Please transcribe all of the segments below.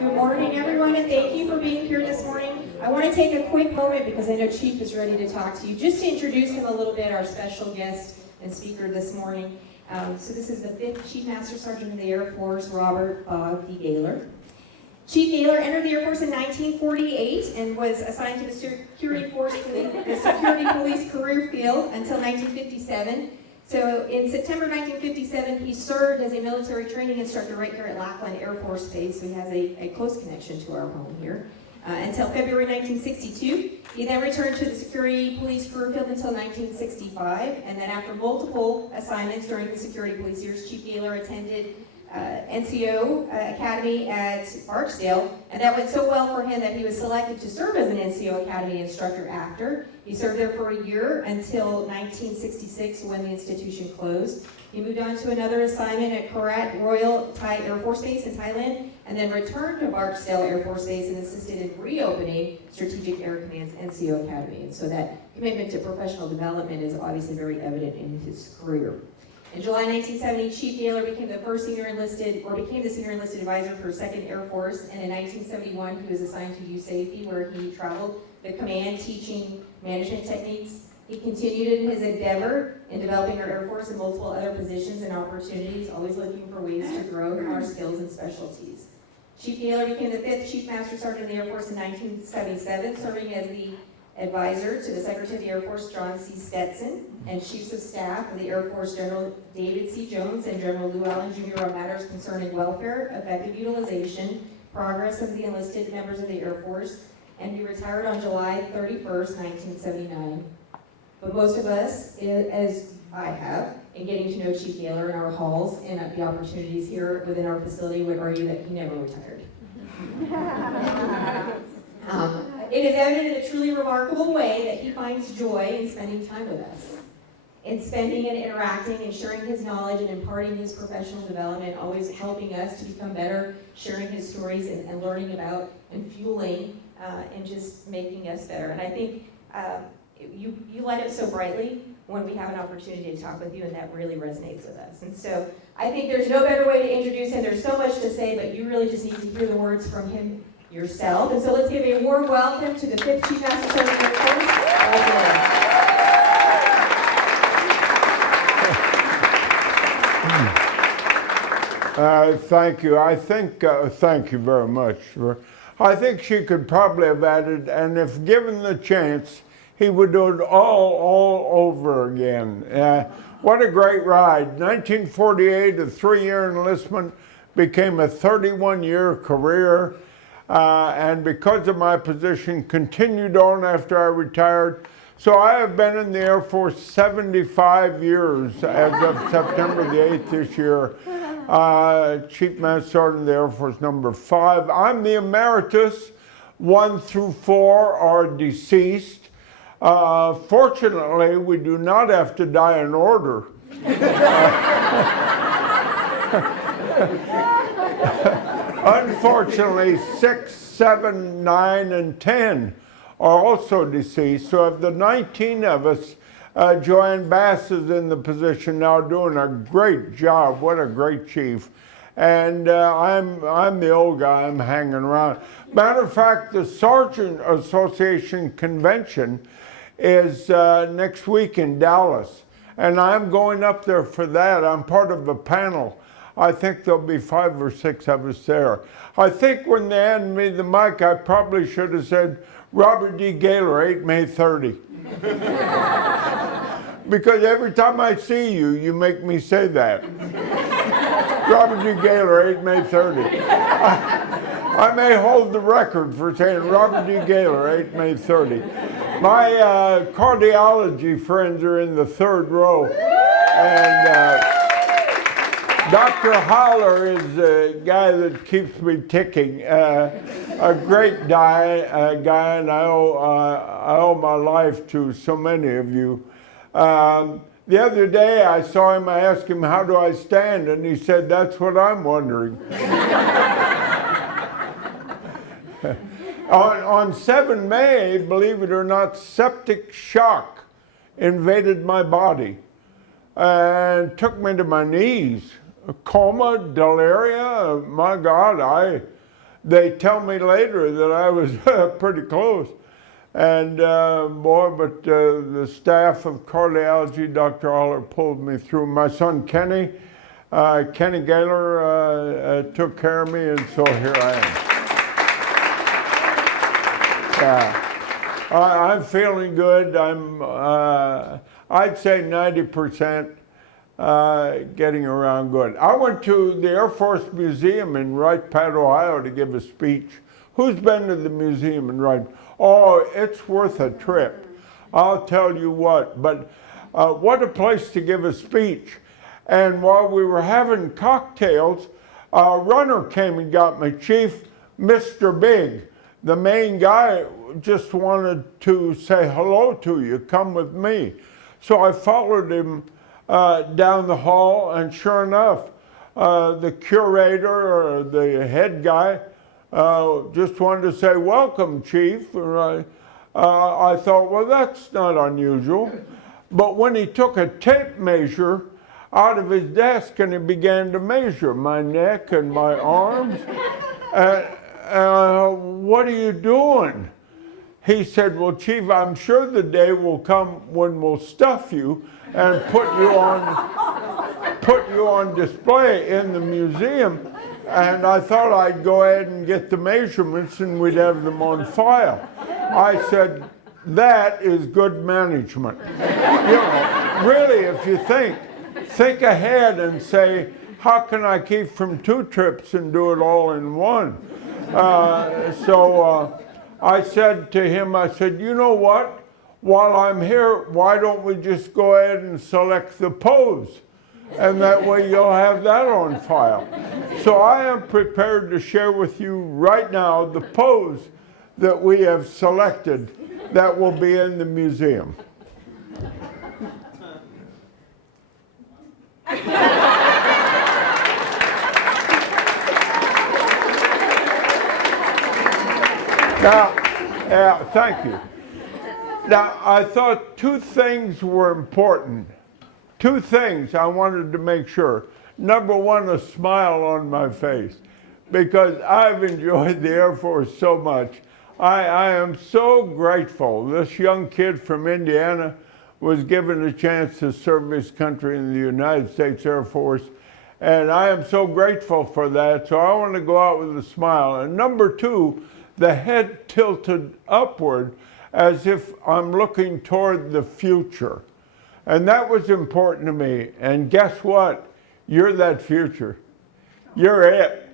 Good morning, everyone, and thank you for being here this morning. I want to take a quick moment because I know Chief is ready to talk to you, just to introduce him a little bit, our special guest and speaker this morning. So this is the 5th Chief Master Sergeant of the Air Force, Robert Gaylor. Chief Gaylor entered the Air Force in 1948 and was assigned to the Security Police career field until 1957. So in September 1957, he served as a military training instructor right here at Lackland Air Force Base, so he has a close connection to our home here. Until February 1962. He then returned to the Security Police career field until 1965, and then after multiple assignments during the Security Police years, Chief Gaylor attended NCO Academy at Barksdale, and that went so well for him that he was selected to serve as an NCO Academy instructor after. He served there for a year until 1966 when the institution closed. He moved on to another assignment at Korat Royal Thai Air Force Base in Thailand, and then returned to Barksdale Air Force Base and assisted in reopening Strategic Air Command's NCO Academy. And so that commitment to professional development is obviously very evident in his career. In July 1970, Chief Gaylor became the senior enlisted advisor for 2nd Air Force, and in 1971 he was assigned to youth safety, where he traveled the command teaching management techniques. He continued in his endeavor in developing our Air Force in multiple other positions and opportunities, always looking for ways to grow our skills and specialties. Chief Gaylor became the 5th Chief Master Sergeant of the Air Force in 1977, serving as the advisor to the Secretary of the Air Force, John C. Stetson, and Chiefs of Staff of the Air Force, General David C. Jones and General Lou Allen Jr. on matters concerning welfare, effective utilization, progress of the enlisted members of the Air Force, and he retired on July 31st, 1979. But most of us, as I have, in getting to know Chief Gaylor in our halls and at the opportunities here within our facility, would argue that he never retired. It is evident in a truly remarkable way that he finds joy in spending time with us, in spending and interacting and sharing his knowledge and imparting his professional development, always helping us to become better, sharing his stories and learning about and fueling and just making us better. And I think you light up so brightly when we have an opportunity to talk with you, and that really resonates with us. And so I think there's no better way to introduce him. There's so much to say, but you really just need to hear the words from him yourself. And so let's give a warm welcome to the 5th Chief Master Sergeant of the Air Force. Thank you. I think, thank you very much. I think she could probably have added, and if given the chance, he would do it all over again. What a great ride. 1948, a 3-year enlistment, became a 31-year career. And because of my position, continued on after I retired. So I have been in the Air Force 75 years as of September the 8th this year. Chief Master Sergeant of the Air Force number 5. I'm the emeritus. 1 through 4 are deceased. Fortunately, we do not have to die in order. Unfortunately, 6, 7, 9, and 10 are also deceased. So of the 19 of us, Joanne Bass is in the position now doing a great job. What a great chief. And I'm the old guy, I'm hanging around. Matter of fact, the Sergeant Association Convention is next week in Dallas. And I'm going up there for that. I'm part of a panel. I think there'll be 5 or 6 of us there. I think when they handed me the mic, I probably should have said, Robert D. Gaylor, 8 May 30. Because every time I see you, you make me say that. Robert D. Gaylor, 8 May 30. I may hold the record for saying Robert D. Gaylor, 8 May 30. My cardiology friends are in the 3rd row. And Dr. Holler is a guy that keeps me ticking. A great guy, and I owe my life to so many of you. The other day I saw him, I asked him, how do I stand? And he said, that's what I'm wondering. On 7 May, believe it or not, septic shock invaded my body and took me to my knees. Coma, delirium, my God, they tell me later that I was pretty close. And the staff of cardiology, Dr. Aller, pulled me through. My son Kenny Gaylor took care of me, and so here I am. I'm feeling good. I'd say 90% getting around good. I went to the Air Force Museum in Wright Pat, Ohio to give a speech. Who's been to the museum in Wright? Oh, it's worth a trip. I'll tell you what. But what a place to give a speech. And while we were having cocktails, a runner came and got me. Chief, Mr. Big, the main guy, just wanted to say hello to you. Come with me. So I followed him down the hall, and sure enough, the curator or the head guy just wanted to say, welcome, Chief. And I thought, well, that's not unusual. But when he took a tape measure out of his desk and he began to measure my neck and my arms, what are you doing? He said, well, Chief, I'm sure the day will come when we'll stuff you and put you on display in the museum. And I thought I'd go ahead and get the measurements and we'd have them on file. I said, that is good management. You know, really, if you think ahead and say, how can I keep from 2 trips and do it all in one? I said to him, I said, you know what? While I'm here, why don't we just go ahead and select the pose? And that way you'll have that on file. So I am prepared to share with you right now the pose that we have selected that will be in the museum. Now, thank you. Now, I thought 2 things were important. 2 things I wanted to make sure. Number 1, a smile on my face, because I've enjoyed the Air Force so much. I am so grateful. This young kid from Indiana was given a chance to serve his country in the United States Air Force, and I am so grateful for that, so I want to go out with a smile. And number 2, the head tilted upward as if I'm looking toward the future. And that was important to me. And guess what? You're that future. You're it.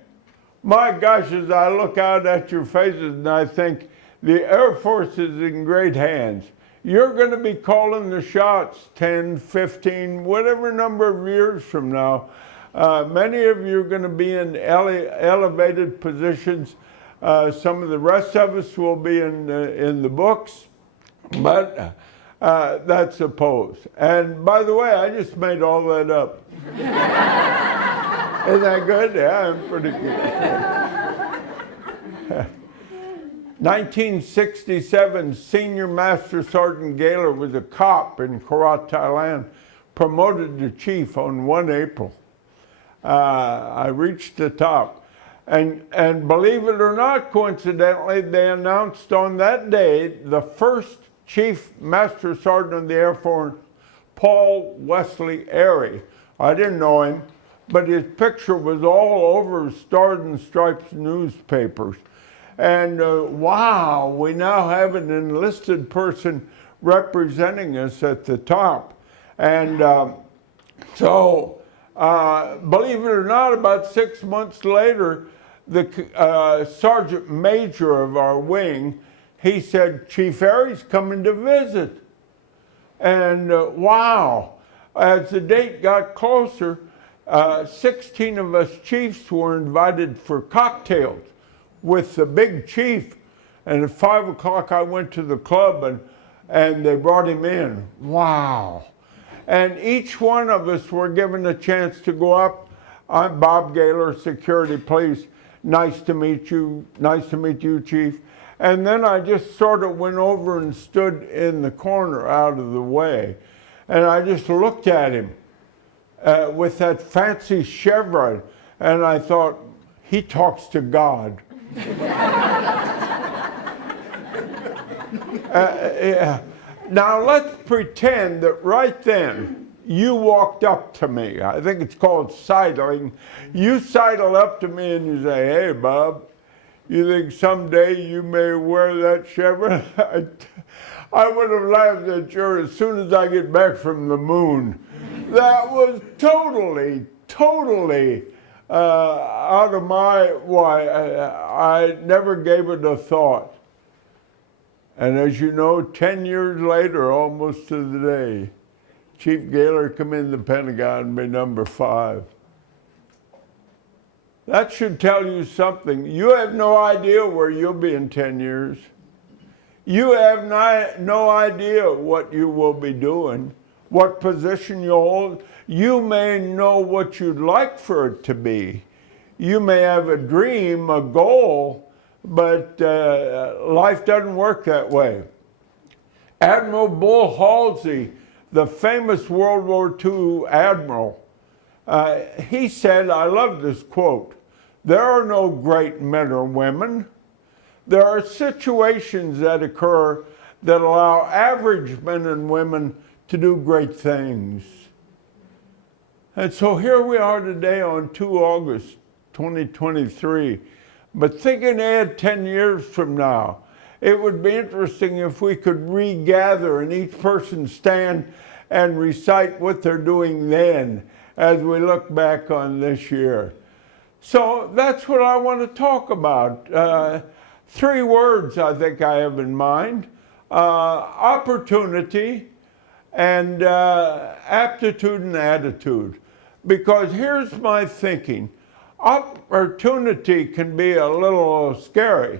My gosh, as I look out at your faces and I think the Air Force is in great hands. You're going to be calling the shots 10, 15, whatever number of years from now. Many of you are going to be in elevated positions. Some of the rest of us will be in the books, but that's a pose. And by the way, I just made all that up. Isn't that good? Yeah, I'm pretty good. 1967, Senior Master Sergeant Gaylor was a cop in Korat, Thailand, promoted to chief on 1 April. I reached the top. And believe it or not, coincidentally, they announced on that day the first Chief Master Sergeant of the Air Force, Paul Wesley Airy. I didn't know him, but his picture was all over Stars and Stripes newspapers. And wow, we now have an enlisted person representing us at the top. And believe it or not, about 6 months later, the Sergeant Major of our wing, he said, Chief Airy's coming to visit. And wow, as the date got closer, 16 of us chiefs were invited for cocktails with the big chief. And at 5 o'clock, I went to the club and they brought him in. Wow. And each one of us were given a chance to go up. I'm Bob Gaylor, security, police. Nice to meet you. Nice to meet you, Chief. And then I just sort of went over and stood in the corner out of the way. And I just looked at him with that fancy chevron. And I thought, he talks to God. Yeah. Now let's pretend that right then you walked up to me. I think it's called sidling. You sidle up to me and you say, "Hey, Bob, you think someday you may wear that chevron?" I would have laughed at you as soon as I get back from the moon. That was totally out of my why. I never gave it a thought. And as you know, 10 years later, almost to the day, Chief Gaylor come in the Pentagon and be number 5. That should tell you something. You have no idea where you'll be in 10 years. You have no idea what you will be doing, what position you'll hold. You may know what you'd like for it to be. You may have a dream, a goal, but life doesn't work that way. Admiral Bull Halsey, the famous World War II admiral, he said, I love this quote, "There are no great men or women. There are situations that occur that allow average men and women to do great things." And so here we are today on 2 August 2023. But thinking ahead 10 years from now, it would be interesting if we could regather and each person stand and recite what they're doing then as we look back on this year. So that's what I want to talk about. 3 words I think I have in mind: opportunity and aptitude and attitude. Because here's my thinking. Opportunity can be a little scary.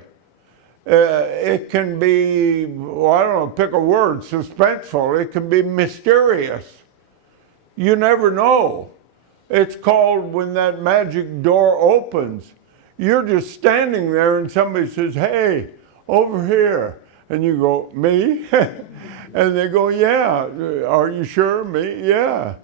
It can be, well, I don't know, pick a word, suspenseful. It can be mysterious. You never know. It's called when that magic door opens. You're just standing there and somebody says, "Hey, over here." And you go, "Me?" And they go, "Yeah." "Are you sure?" "Me?" "Yeah."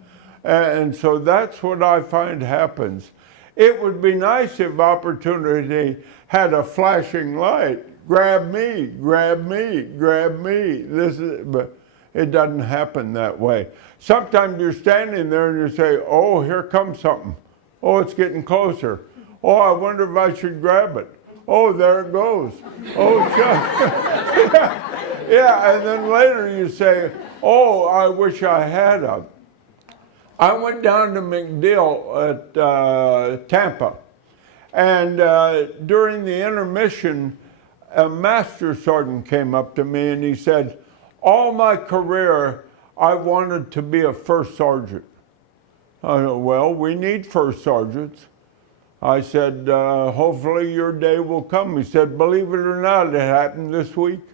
And so that's what I find happens. It would be nice if opportunity had a flashing light. Grab me, grab me, grab me. But it doesn't happen that way. Sometimes you're standing there and you say, "Oh, here comes something. Oh, it's getting closer. Oh, I wonder if I should grab it. Oh, there it goes. Oh, shucks." Yeah, and then later you say, "Oh, I wish I had a." I went down to McDill at Tampa, and during the intermission, a master sergeant came up to me and he said, "All my career, I wanted to be a first sergeant." I said, "Well, we need first sergeants." I said, "Hopefully your day will come." He said, "Believe it or not, it happened this week."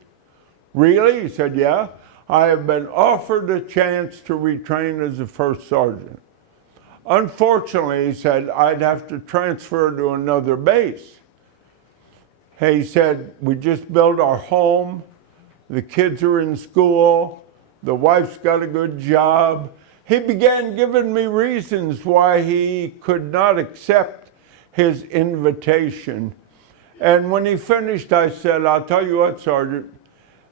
"Really?" He said, "Yeah. I have been offered a chance to retrain as a first sergeant. Unfortunately," he said, "I'd have to transfer to another base." He said, "We just built our home. The kids are in school. The wife's got a good job." He began giving me reasons why he could not accept his invitation. And when he finished, I said, "I'll tell you what, Sergeant,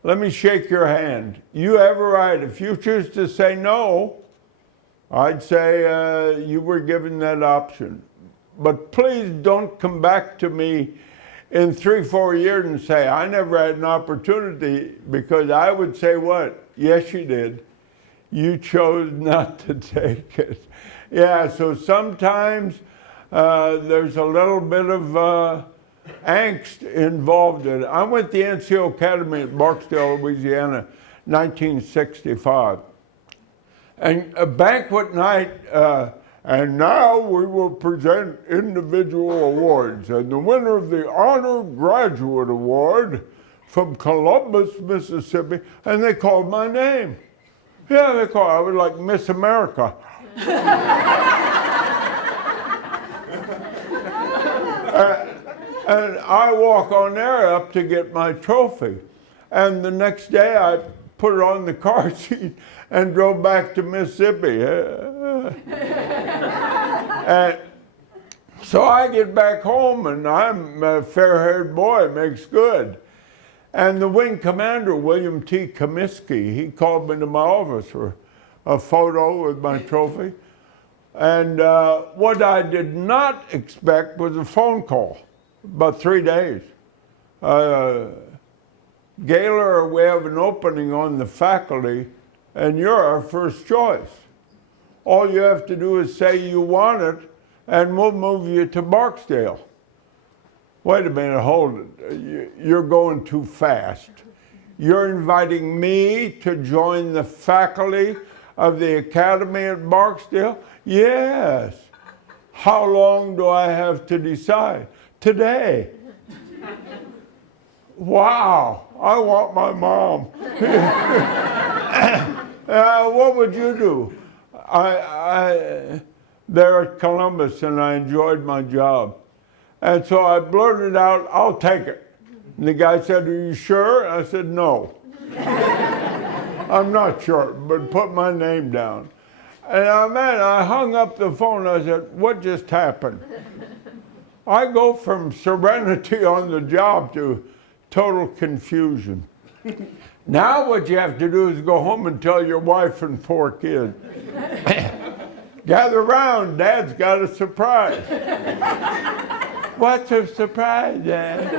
let me shake your hand. You have a right. If you choose to say no, I'd say you were given that option. But please don't come back to me in 3-4 years and say, 'I never had an opportunity,' because I would say what? Yes, you did. You chose not to take it." Yeah, so sometimes there's a little bit of angst involved in it. I went to the NCO Academy at Barksdale, Louisiana, 1965. And a banquet night, and now we will present individual awards. And the winner of the Honor Graduate Award from Columbus, Mississippi, and they called my name. Yeah, they called, I was like Miss America. And I walk on there up to get my trophy. And the next day I put it on the car seat and drove back to Mississippi. And So I get back home, and I'm a fair-haired boy, makes good. And the wing commander, William T. Comiskey, he called me to my office for a photo with my trophy. And what I did not expect was a phone call, about 3 days. Gaylor, we have an opening on the faculty, and you're our first choice. All you have to do is say you want it, and we'll move you to Barksdale. Wait a minute, hold it. You're going too fast. You're inviting me to join the faculty of the academy at Barksdale? Yes. How long do I have to decide? Today. Wow, I want my mom. What would you do? There at Columbus, and I enjoyed my job. And so I blurted out, I'll take it. And the guy said, are you sure? I said, no. I'm not sure, but put my name down. And I hung up the phone. I said, what just happened? I go from serenity on the job to total confusion. Now what you have to do is go home and tell your wife and 4 kids. Gather around, Dad's got a surprise. What's a surprise, Dad?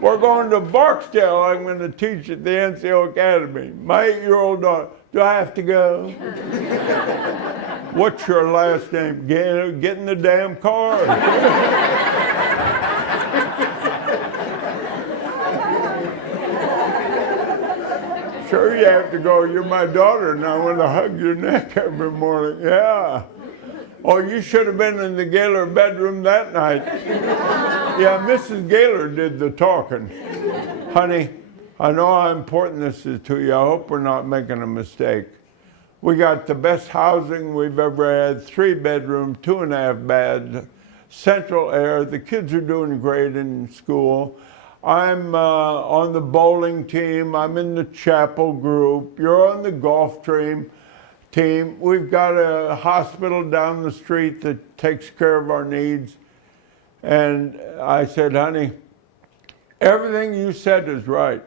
We're going to Barksdale. I'm going to teach at the NCO Academy. My 8-year-old daughter. Do I have to go? What's your last name? Get in the damn car. Sure you have to go. You're my daughter, and I want to hug your neck every morning. Yeah. Oh, you should have been in the Gaylor bedroom that night. Yeah, Mrs. Gaylor did the talking. Honey, I know how important this is to you. I hope we're not making a mistake. We got the best housing we've ever had, 3 bedroom, 2.5 baths, central air. The kids are doing great in school. I'm on the bowling team. I'm in the chapel group. You're on the golf team. We've got a hospital down the street that takes care of our needs. And I said, honey, everything you said is right.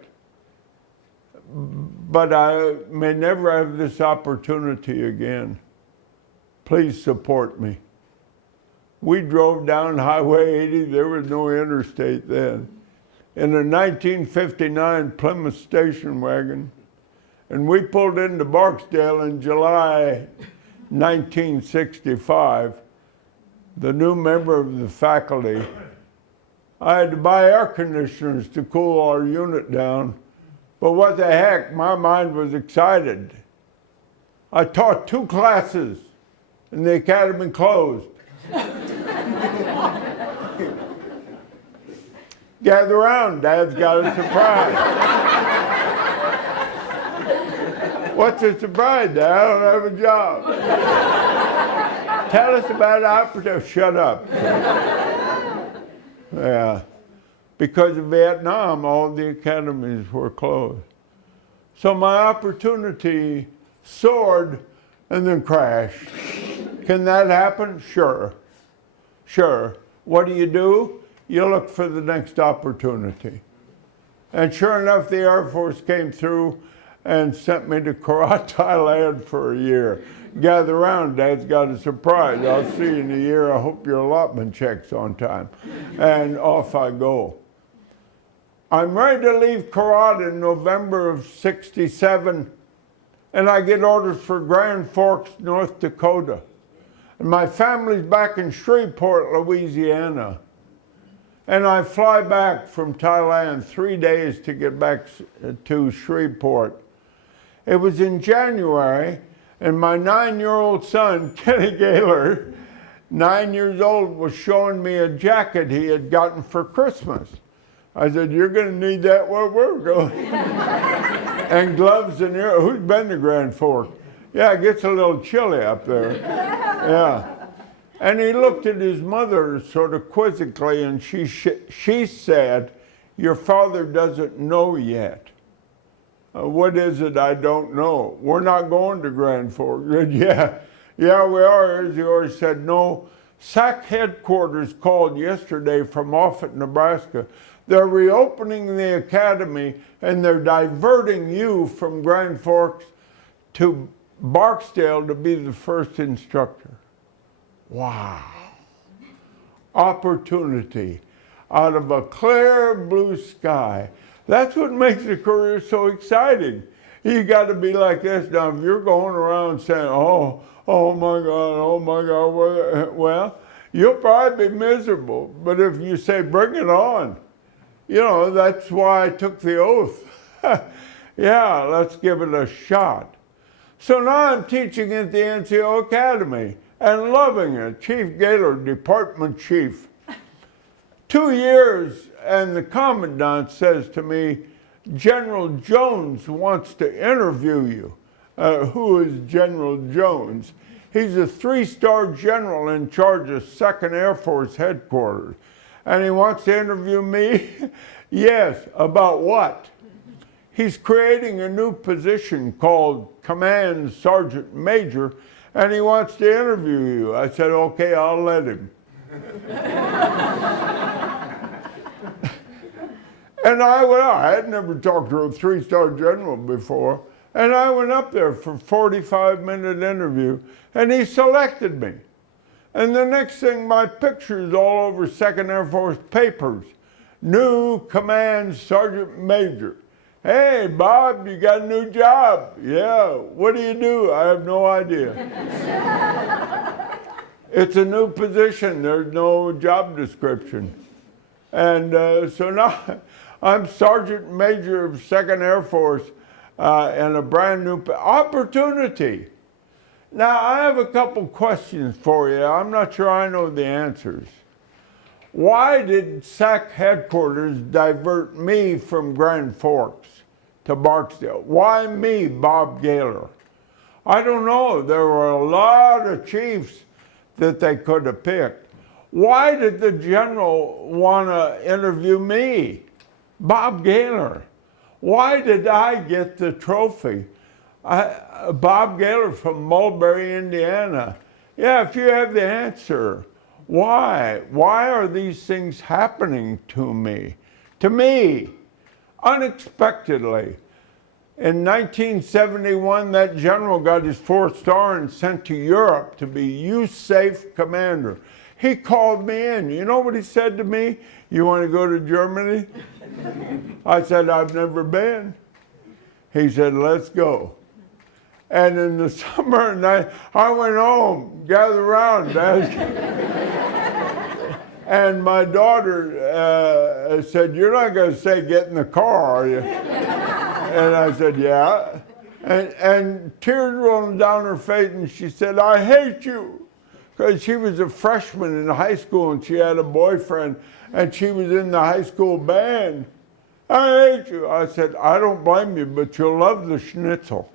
But I may never have this opportunity again. Please support me. We drove down Highway 80. There was no interstate then. In a 1959 Plymouth station wagon. And we pulled into Barksdale in July 1965. The new member of the faculty. I had to buy air conditioners to cool our unit down. But what the heck, my mind was excited. I taught 2 classes and the academy closed. Gather around, Dad's got a surprise. What's a surprise, Dad? I don't have a job. Tell us about Aptitude. Shut up. Yeah. Because of Vietnam, all the academies were closed. So my opportunity soared and then crashed. Can that happen? Sure. Sure. What do? You look for the next opportunity. And sure enough, the Air Force came through and sent me to Korat, Thailand for a year. Gather around, Dad's got a surprise. I'll see you in a year. I hope your allotment check's on time. And off I go. I'm ready to leave Korat in November of '67, and I get orders for Grand Forks, North Dakota. And my family's back in Shreveport, Louisiana. And I fly back from Thailand 3 days to get back to Shreveport. It was in January, and my 9-year-old son, Kenny Gaylor, 9 years old, was showing me a jacket he had gotten for Christmas. I said, you're going to need that where we're going. And gloves and ear. Who's been to Grand Forks? Yeah, it gets a little chilly up there. Yeah. And he looked at his mother sort of quizzically, and she said, your father doesn't know yet. What is it I don't know? We're not going to Grand Forks. Yeah, we are. As he always said, no, SAC headquarters called yesterday from Offutt, Nebraska. They're reopening the academy and they're diverting you from Grand Forks to Barksdale to be the first instructor. Wow. Opportunity out of a clear blue sky. That's what makes a career so exciting. You got to be like this. Now, if you're going around saying, oh my God, well, you'll probably be miserable. But if you say, bring it on, you know, that's why I took the oath. Yeah, let's give it a shot. So now I'm teaching at the NCO Academy and loving it. Chief Gaylor, department chief. 2 years, and the commandant says to me, General Jones wants to interview you. Who is General Jones? He's a 3-star general in charge of 2nd Air Force headquarters. And he wants to interview me? Yes, about what? He's creating a new position called Command Sergeant Major, and he wants to interview you. I said, okay, I'll let him. And I had never talked to a 3-star general before, and I went up there for a 45-minute interview, and he selected me. And the next thing, my picture's all over 2nd Air Force papers. New Command Sergeant Major. Hey, Bob, you got a new job. Yeah, what do you do? I have no idea. It's a new position. There's no job description. And so now I'm Sergeant Major of 2nd Air Force and a brand new opportunity. Now, I have a couple questions for you. I'm not sure I know the answers. Why did SAC headquarters divert me from Grand Forks to Barksdale? Why me, Bob Gaylor? I don't know. There were a lot of chiefs that they could have picked. Why did the general want to interview me, Bob Gaylor? Why did I get the trophy? Bob Gaylor from Mulberry, Indiana. Yeah, if you have the answer, why? Why are these things happening to me? To me, unexpectedly. In 1971, that general got his 4-star and sent to Europe to be USAFE commander. He called me in. You know what he said to me? You want to go to Germany? I said, I've never been. He said, let's go. And in the summer, I went home, gathered around, and my daughter said, you're not going to say get in the car, are you? And I said, yeah. And tears rolling down her face, and she said, I hate you. Because she was a freshman in high school, and she had a boyfriend, and she was in the high school band. I hate you. I said, I don't blame you, but you'll love the schnitzel.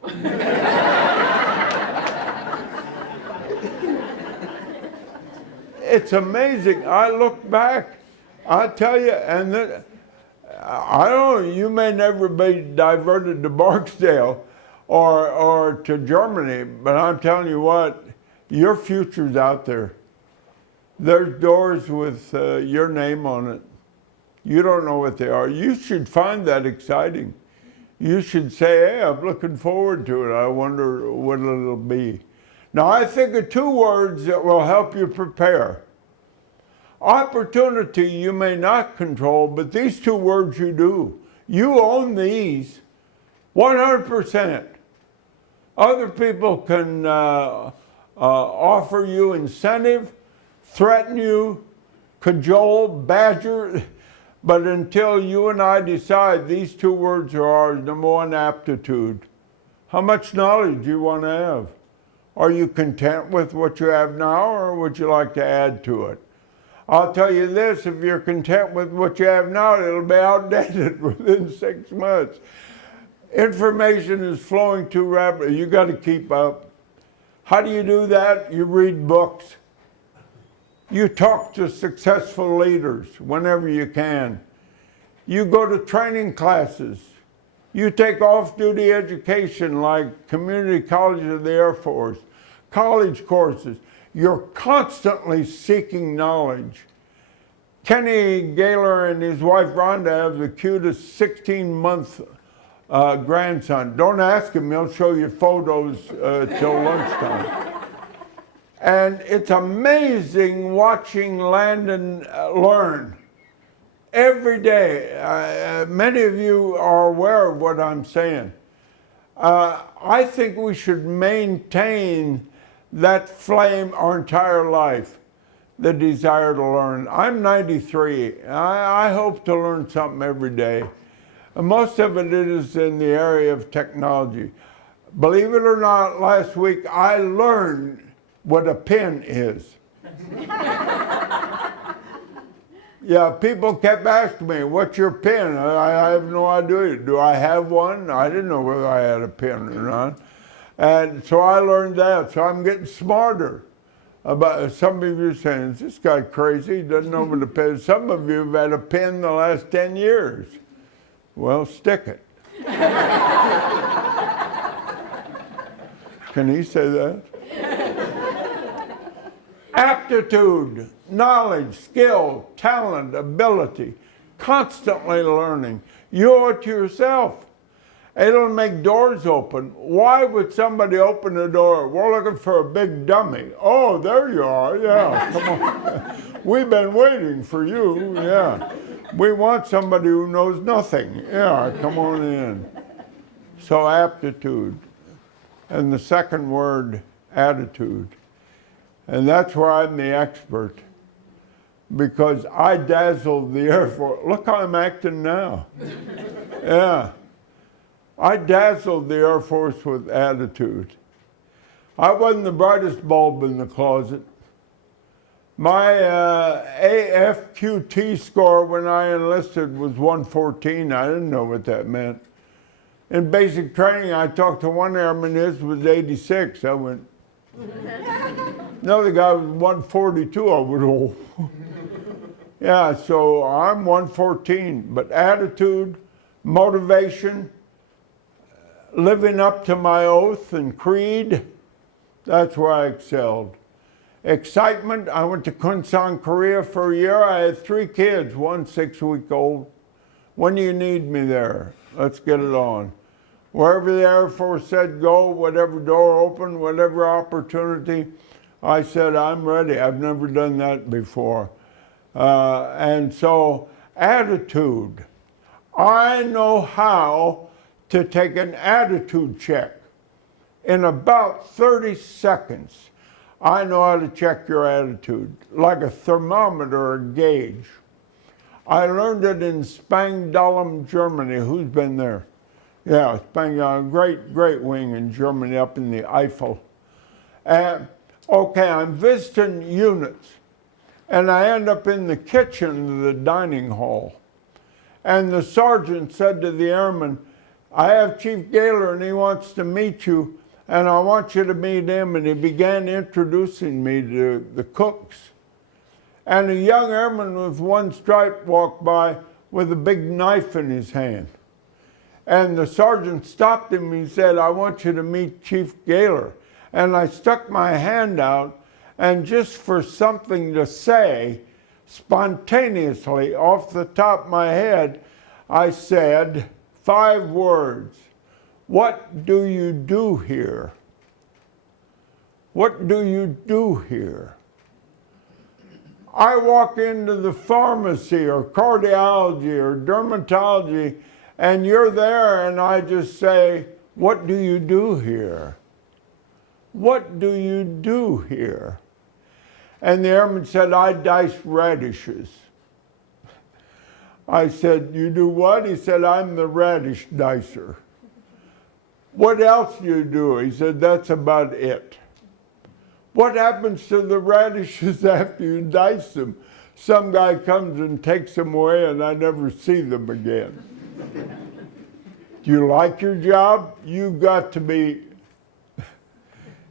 It's amazing. I look back, I tell you, and I don't know, you may never be diverted to Barksdale or to Germany, but I'm telling you what, your future's out there. There's doors with your name on it. You don't know what they are. You should find that exciting. You should say, hey, I'm looking forward to it. I wonder what it'll be. Now, I think of 2 words that will help you prepare. Opportunity you may not control, but these 2 words you do. You own these 100%. Other people can offer you incentive, threaten you, cajole, badger, but until you and I decide these 2 words are ours, number 1, aptitude. How much knowledge do you want to have? Are you content with what you have now, or would you like to add to it? I'll tell you this, if you're content with what you have now, it'll be outdated within 6 months. Information is flowing too rapidly. You got to keep up. How do you do that? You read books. You talk to successful leaders whenever you can. You go to training classes. You take off-duty education like community college of the Air Force, college courses. You're constantly seeking knowledge. Kenny Gaylor and his wife Rhonda have the cutest 16-month grandson. Don't ask him, he'll show you photos till lunchtime. And it's amazing watching Landon learn every day. Many of you are aware of what I'm saying. I think we should maintain that flame our entire life, the desire to learn. I'm 93. I hope to learn something every day. And most of it is in the area of technology. Believe it or not, last week I learned what a pen is. Yeah, people kept asking me, what's your pen? I have no idea. Do I have one? I didn't know whether I had a pen or not. And so I learned that. So I'm getting smarter. About some of you are saying, is this guy crazy? He doesn't know what a pen is. Some of you have had a pen the last 10 years. Well, stick it. Can he say that? Aptitude, knowledge, skill, talent, ability, constantly learning. You owe it to yourself. It'll make doors open. Why would somebody open a door? We're looking for a big dummy. Oh, there you are. Yeah, come on. We've been waiting for you. Yeah. We want somebody who knows nothing. Yeah, come on in. So aptitude. And the second word, attitude. And that's where I'm the expert. Because I dazzled the Air Force. Look how I'm acting now. Yeah. I dazzled the Air Force with attitude. I wasn't the brightest bulb in the closet. My AFQT score when I enlisted was 114. I didn't know what that meant. In basic training, I talked to one airman, his was 86. I went, another guy was 142. I went, oh. Yeah, so I'm 114. But attitude, motivation, living up to my oath and creed, that's where I excelled. Excitement, I went to Kunsan, Korea for a year. I had 3 kids, one 6-week-old. When do you need me there? Let's get it on. Wherever the Air Force said go, whatever door opened, whatever opportunity, I said, I'm ready. I've never done that before. And so, attitude. I know how to take an attitude check. In about 30 seconds, I know how to check your attitude, like a thermometer or a gauge. I learned it in Spangdahlem, Germany. Who's been there? Yeah, Spangdahlem, great wing in Germany, up in the Eifel. Okay, I'm visiting units, and I end up in the kitchen of the dining hall. And the sergeant said to the airman, I have Chief Gaylor and he wants to meet you and I want you to meet him. And he began introducing me to the cooks. And a young airman with one stripe walked by with a big knife in his hand. And the sergeant stopped him and he said, I want you to meet Chief Gaylor. And I stuck my hand out and just for something to say, spontaneously off the top of my head, I said 5 words. What do you do here? What do you do here? I walk into the pharmacy or cardiology or dermatology and you're there and I just say, what do you do here? What do you do here? And the airman said, I dice radishes. I said, you do what? He said, I'm the radish dicer. What else do you do? He said, that's about it. What happens to the radishes after you dice them? Some guy comes and takes them away and I never see them again. Do you like your job? You got to be,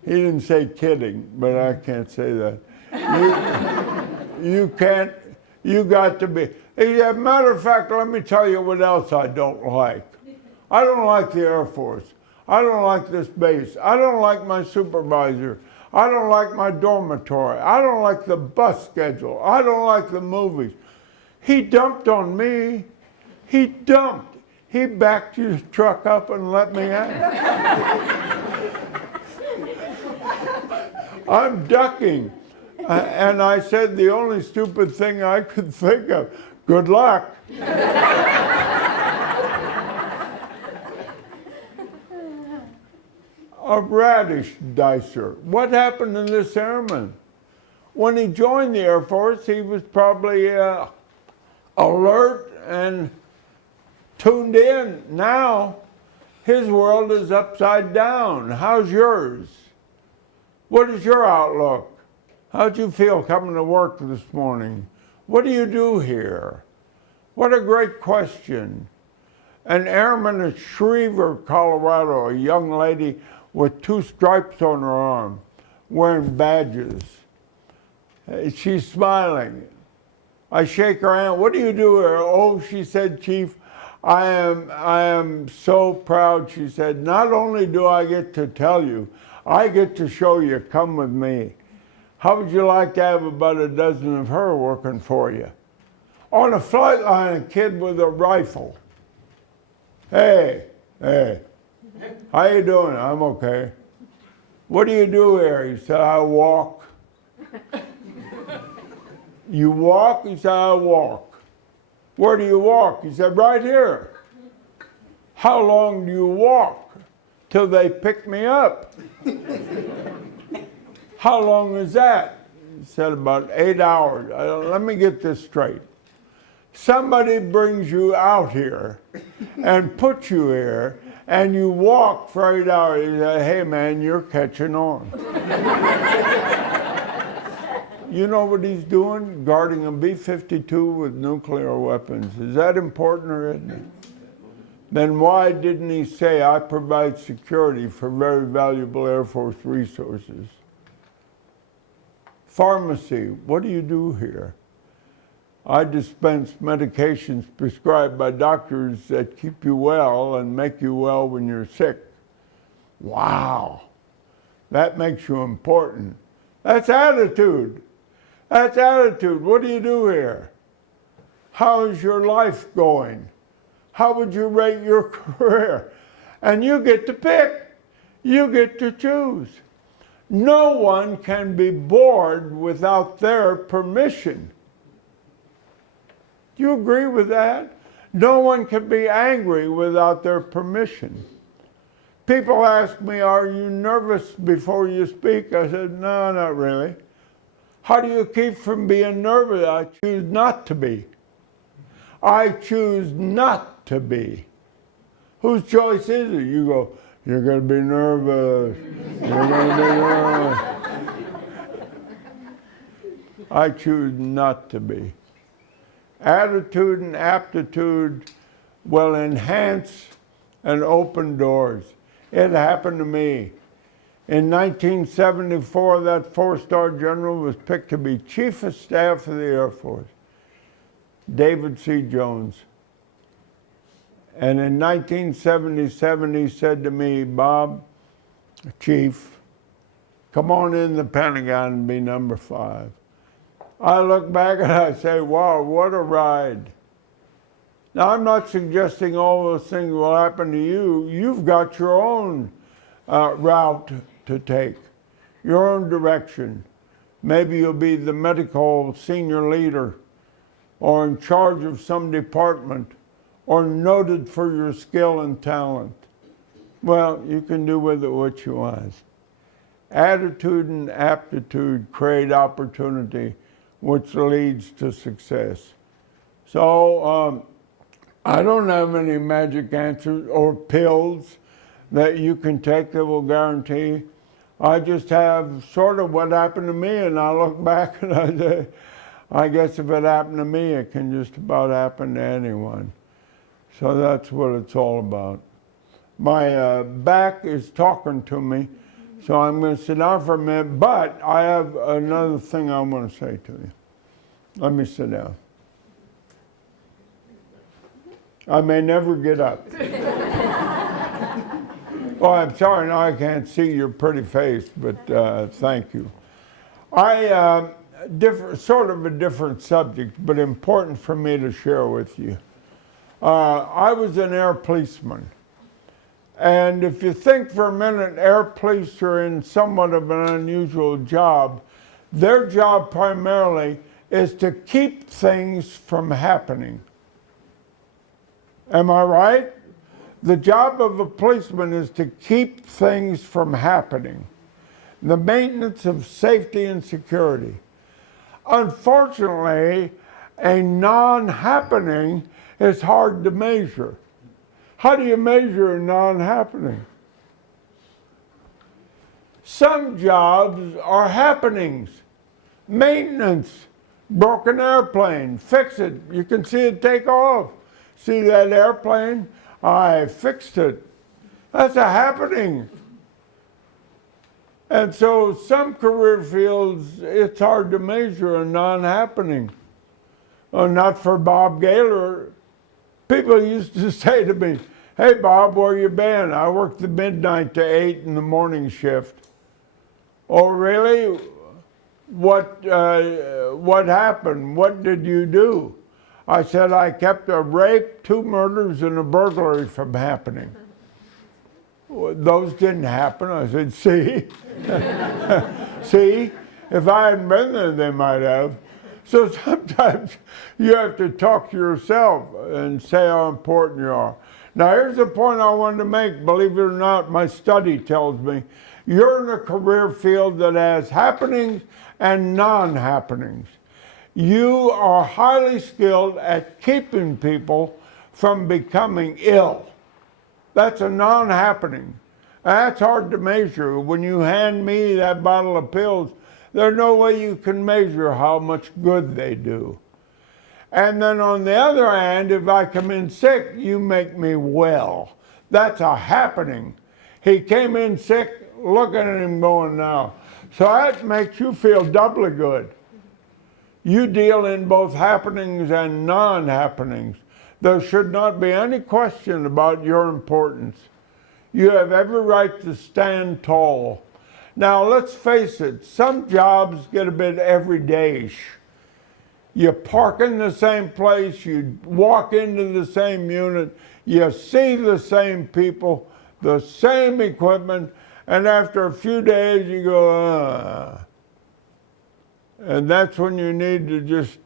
he didn't say kidding, but I can't say that. You got to be. As a matter of fact, let me tell you what else I don't like. I don't like the Air Force. I don't like this base. I don't like my supervisor. I don't like my dormitory. I don't like the bus schedule. I don't like the movies. He dumped on me. He dumped. He backed his truck up and let me out. I'm ducking. And I said the only stupid thing I could think of, good luck. A radish dicer. What happened to this airman? When he joined the Air Force, he was probably alert and tuned in. Now, his world is upside down. How's yours? What is your outlook? How'd you feel coming to work this morning? What do you do here? What a great question. An airman at Schriever, Colorado, a young lady with 2 stripes on her arm, wearing badges. She's smiling. I shake her hand. What do you do here? Oh, she said, Chief, I am so proud. She said, not only do I get to tell you, I get to show you. Come with me. How would you like to have about a dozen of her working for you? On a flight line, a kid with a rifle. Hey, how you doing? I'm okay. What do you do here? He said, I walk. You walk? He said, I walk. Where do you walk? He said, right here. How long do you walk? Till they pick me up. How long is that? He said, about 8 hours. Let me get this straight. Somebody brings you out here and puts you here, and you walk for 8 hours. You say, hey man, you're catching on. You know what he's doing? Guarding a B-52 with nuclear weapons. Is that important or isn't it? Then why didn't he say, I provide security for very valuable Air Force resources? Pharmacy, what do you do here? I dispense medications prescribed by doctors that keep you well and make you well when you're sick. Wow, that makes you important. That's attitude. That's attitude. What do you do here? How is your life going? How would you rate your career? And you get to pick. You get to choose. No one can be bored without their permission. Do you agree with that? No one can be angry without their permission. People ask me, are you nervous before you speak? I said, no, not really. How do you keep from being nervous? I choose not to be. I choose not to be. Whose choice is it? You go, you're going to be nervous. You're going to be nervous. I choose not to be. Attitude and aptitude will enhance and open doors. It happened to me. In 1974, that 4-star general was picked to be Chief of Staff of the Air Force, David C. Jones. And in 1977, he said to me, Bob, Chief, come on in the Pentagon and be number 5. I look back and I say, wow, what a ride. Now, I'm not suggesting all those things will happen to you. You've got your own route to take, your own direction. Maybe you'll be the medical senior leader or in charge of some department or noted for your skill and talent. Well, you can do with it what you want. Attitude and aptitude create opportunity, which leads to success. So I don't have any magic answers or pills that you can take that will guarantee. I just have sort of what happened to me, and I look back and I say, I guess if it happened to me, it can just about happen to anyone. So that's what it's all about. My back is talking to me, so I'm going to sit down for a minute, but I have another thing I want to say to you. Let me sit down. I may never get up. Oh, I'm sorry, now I can't see your pretty face, but thank you. Sort of a different subject, but important for me to share with you. I was an air policeman. And if you think for a minute, air police are in somewhat of an unusual job. Their job primarily is to keep things from happening. Am I right? The job of a policeman is to keep things from happening. The maintenance of safety and security. Unfortunately, a non-happening is hard to measure. How do you measure a non-happening? Some jobs are happenings. Maintenance, broken airplane, fix it. You can see it take off. See that airplane? I fixed it. That's a happening. And so some career fields, it's hard to measure a non-happening. Not for Bob Gaylor. People used to say to me, "Hey Bob, where you been? I worked the midnight to 8 in the morning shift." "Oh really? What happened? What did you do?" I said, "I kept a rape, 2 murders, and a burglary from happening." "Well, those didn't happen." I said, "See? See? If I hadn't been there, they might have." So sometimes you have to talk to yourself and say how important you are. Now here's the point I wanted to make. Believe it or not, my study tells me you're in a career field that has happenings and non-happenings. You are highly skilled at keeping people from becoming ill. That's a non-happening. That's hard to measure. When you hand me that bottle of pills, there's no way you can measure how much good they do. And then on the other hand, if I come in sick, you make me well. That's a happening. He came in sick, looking at him going now. So that makes you feel doubly good. You deal in both happenings and non-happenings. There should not be any question about your importance. You have every right to stand tall. Now let's face it, some jobs get a bit everyday-ish. You park in the same place, you walk into the same unit, you see the same people, the same equipment, and after a few days you go, And that's when you need to just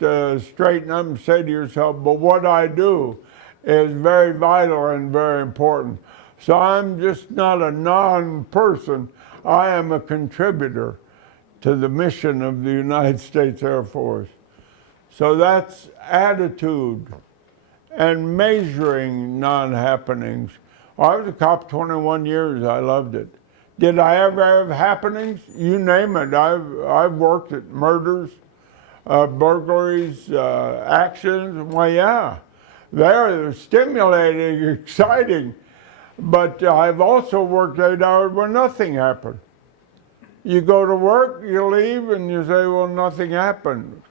straighten up and say to yourself, but what I do is very vital and very important. So I'm just not a non-person, I am a contributor to the mission of the United States Air Force. So that's attitude and measuring non-happenings. I was a cop 21 years, I loved it. Did I ever have happenings? You name it. I've worked at murders, burglaries, accidents. Well, yeah, they're stimulating, exciting. But I've also worked 8 hours where nothing happened. You go to work, you leave, and you say, well, nothing happened.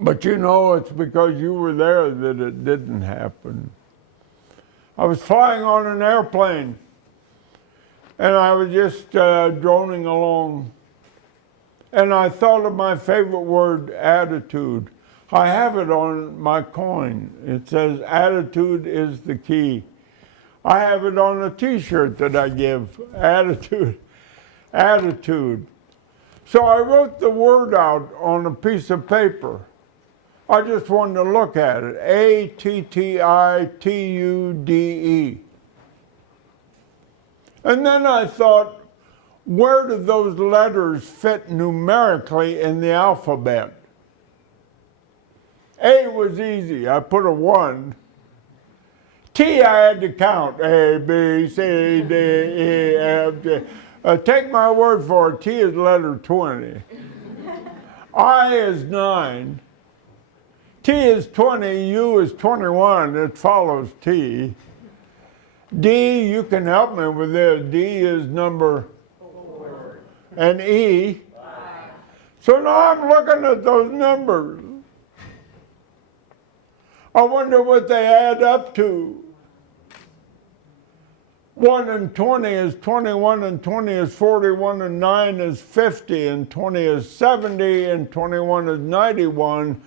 But you know it's because you were there that it didn't happen. I was flying on an airplane, and I was just droning along. And I thought of my favorite word, attitude. I have it on my coin. It says, attitude is the key. I have it on a t-shirt that I give, attitude, attitude. So I wrote the word out on a piece of paper. I just wanted to look at it, A-T-T-I-T-U-D-E. And then I thought, where do those letters fit numerically in the alphabet? A was easy, I put a 1. T I had to count, A, B, C, D, E, F, G. Take my word for it, T is letter 20. I is 9. T is 20, U is 21, it follows T. D, you can help me with this. D is number 4. And E. 5. So now I'm looking at those numbers. I wonder what they add up to. 1 and 20 is 21, and 20 is 41, and 9 is 50, and 20 is 70, and 21 is 91,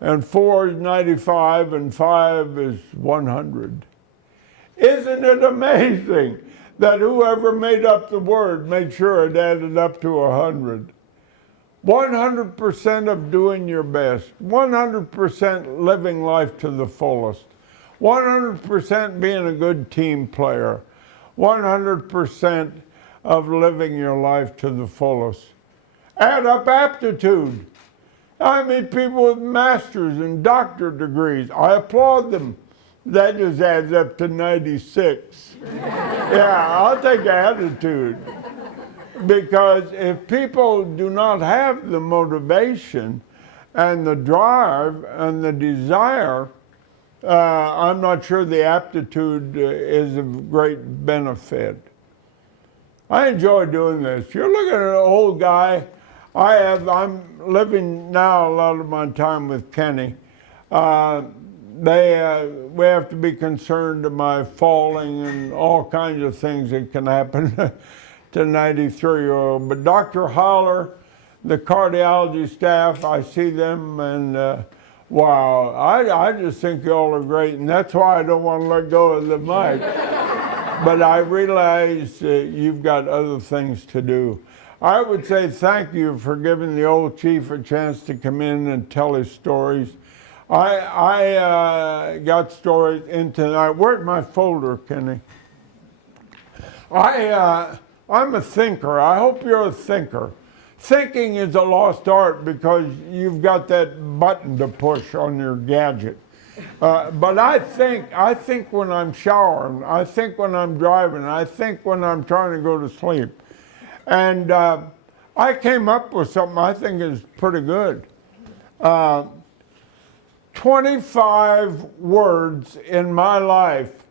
and 4 is 95, and 5 is 100. Isn't it amazing that whoever made up the word made sure it added up to 100? 100% of doing your best, 100% living life to the fullest, 100% being a good team player, 100% of living your life to the fullest. Add up aptitude. I meet people with master's and doctorate degrees. I applaud them. That just adds up to 96. Yeah, I'll take attitude. Because if people do not have the motivation and the drive and the desire, I'm not sure the aptitude is of great benefit. I enjoy doing this. You're looking at an old guy. I'm living now a lot of my time with Kenny. We have to be concerned to my falling and all kinds of things that can happen to 93-year-old. But Dr. Holler, the cardiology staff, I see them and wow, I just think y'all are great, and that's why I don't want to let go of the mic. But I realize you've got other things to do. I would say thank you for giving the old chief a chance to come in and tell his stories. I got stories in tonight. Where's my folder, Kenny? I'm a thinker. I hope you're a thinker. Thinking is a lost art because you've got that button to push on your gadget. But I think when I'm showering, I think when I'm driving, I think when I'm trying to go to sleep. And I came up with something I think is pretty good. 25 words in my life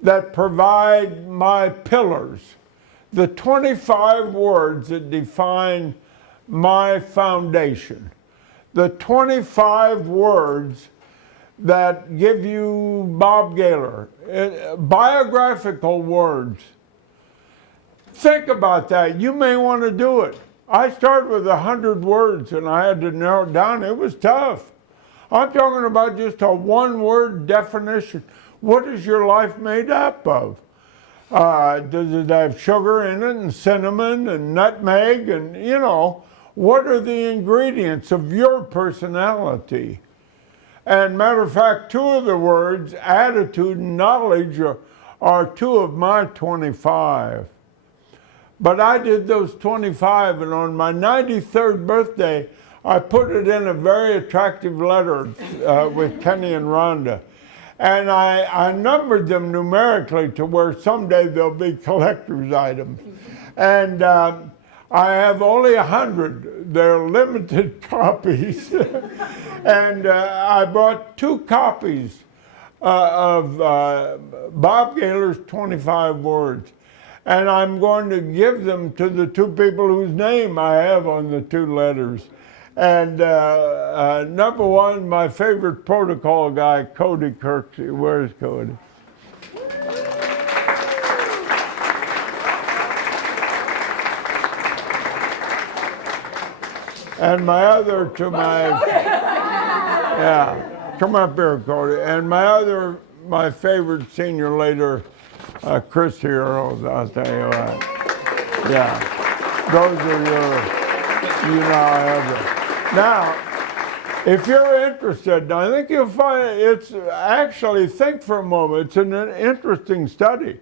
that provide my pillars. The 25 words that define my foundation. The 25 words that give you Bob Gaylor. Biographical words. Think about that. You may want to do it. I started with 100 words and I had to narrow it down. It was tough. I'm talking about just a one-word definition. What is your life made up of? Does it have sugar in it and cinnamon and nutmeg and, you know, what are the ingredients of your personality? And matter of fact, two of the words, attitude and knowledge, are two of my 25. But I did those 25, and on my 93rd birthday, I put it in a very attractive letter with Kenny and Rhonda. And I numbered them numerically to where someday they'll be collector's items. And I have only 100. They're limited copies. And I bought 2 copies of Bob Gaylor's 25 words. And I'm going to give them to the 2 people whose name I have on the 2 letters. And number 1, my favorite protocol guy, Cody Kirksey. Where's Cody? And my other to my, yeah, come up here, Cody. And my favorite senior leader, Chris Heroes, I'll tell you what. Yeah, those are your, you know, I have them. Now, if you're interested, I think you'll find it's actually, think for a moment, it's an interesting study.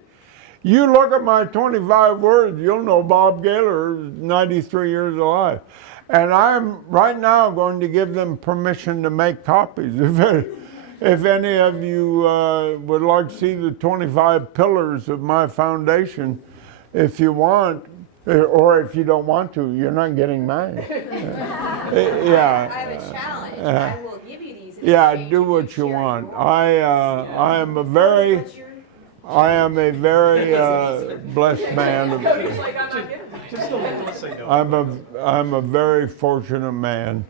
You look at my 25 words, you'll know Bob Gaylor is 93 years alive. And I'm right now going to give them permission to make copies. If any of you would like to see the 25 pillars of my foundation, if you want, or if you don't want to, you're not getting mine. Yeah. I have a challenge. I will give you these. Yeah, do what you want. I am a very blessed man. I'm a very fortunate man,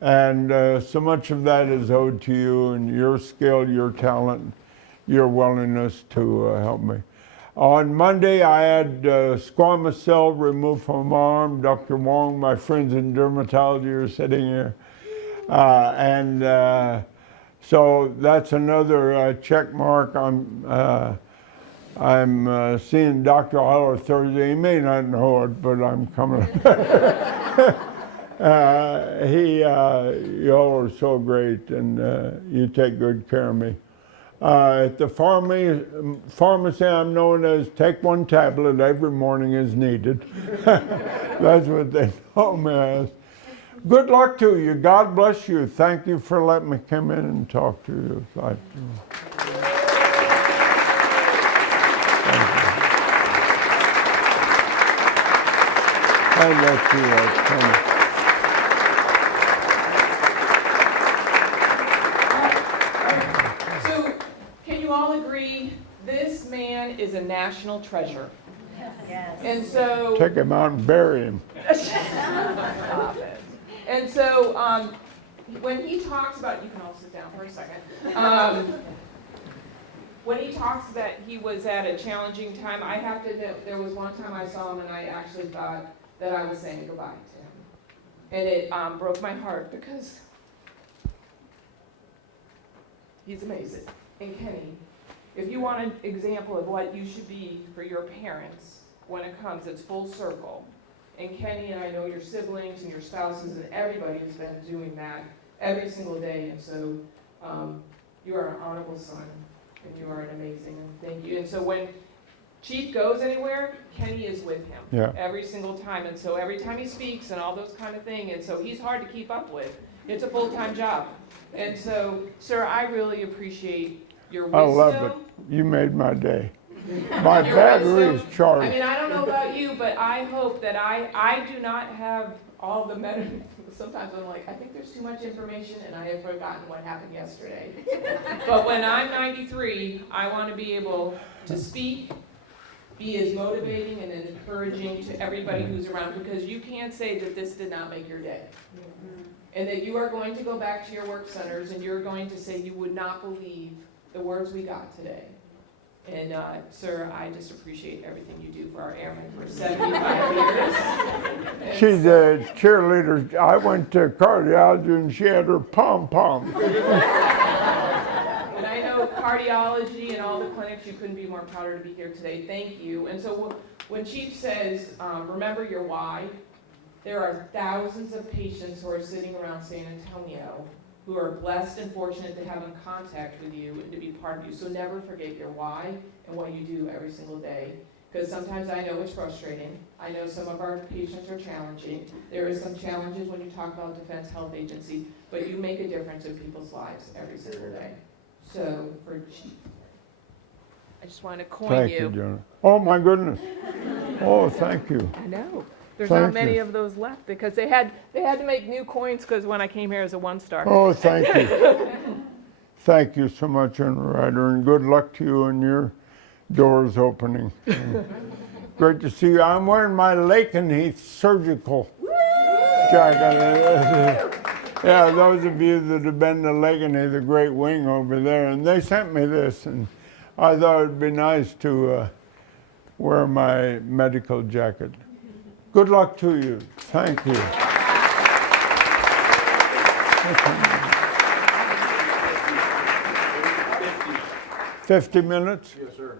and so much of that is owed to you and your skill, your talent, your willingness to help me. On Monday, I had squamous cell removed from my arm. Dr. Wong, my friends in dermatology are sitting here. So that's another check mark. I'm seeing Dr. Holler Thursday. He may not know it, but I'm coming. Y'all are so great, and you take good care of me. At the pharmacy, I'm known as take one tablet every morning as needed. That's what they know me as. Good luck to you. God bless you. Thank you for letting me come in and talk to you. Thank you. I'll let you come. So, can you all agree, this man is a national treasure? Yes. And so... Take him out and bury him. Stop it. And so, when he talks about, you can all sit down for a second. When he talks that he was at a challenging time, I have to admit, there was one time I saw him and I actually thought that I was saying goodbye to him. And it broke my heart because he's amazing. And Kenny, if you want an example of what you should be for your parents when it comes, it's full circle. And Kenny and I know your siblings and your spouses and everybody has been doing that every single day. And so you are an honorable son and you are an amazing, and thank you. And so when Chief goes anywhere, Kenny is with him every single time. And so every time he speaks and all those kind of things, and so he's hard to keep up with. It's a full-time job. And so, sir, I really appreciate your wisdom. I love it. You made my day. My battery is charged. I mean, I don't know about you, but I hope that I do not have all the sometimes I'm like, I think there's too much information and I have forgotten what happened yesterday. But when I'm 93, I want to be able to speak, be as motivating and encouraging to everybody who's around, because you can't say that this did not make your day. And that you are going to go back to your work centers and you're going to say you would not believe the words we got today. And sir, I just appreciate everything you do for our airmen for 75 years. She's a cheerleader. I went to cardiology and she had her pom-pom. And I know cardiology and all the clinics, you couldn't be more prouder to be here today. Thank you. And so when Chief says, remember your why, there are thousands of patients who are sitting around San Antonio who are blessed and fortunate to have in contact with you and to be part of you. So never forget your why and what you do every single day. Because sometimes I know it's frustrating. I know some of our patients are challenging. There is some challenges when you talk about Defense Health Agency, but you make a difference in people's lives every single day. So for Chief, I just want to coin Thank you, Jonah. Oh my goodness. Oh, thank you. I know. There's Thank not many you. of those left because they had to make new coins because when I came here as a 1-star. Oh, thank you. Thank you so much, Underwriter, and good luck to you and your doors opening. Great to see you. I'm wearing my Lake and Heath surgical jacket. Yeah, those of you that have been to Lake and Heath, the great wing over there, and they sent me this, and I thought it'd be nice to wear my medical jacket. Good luck to you. Thank you. 50 minutes? Yes, sir.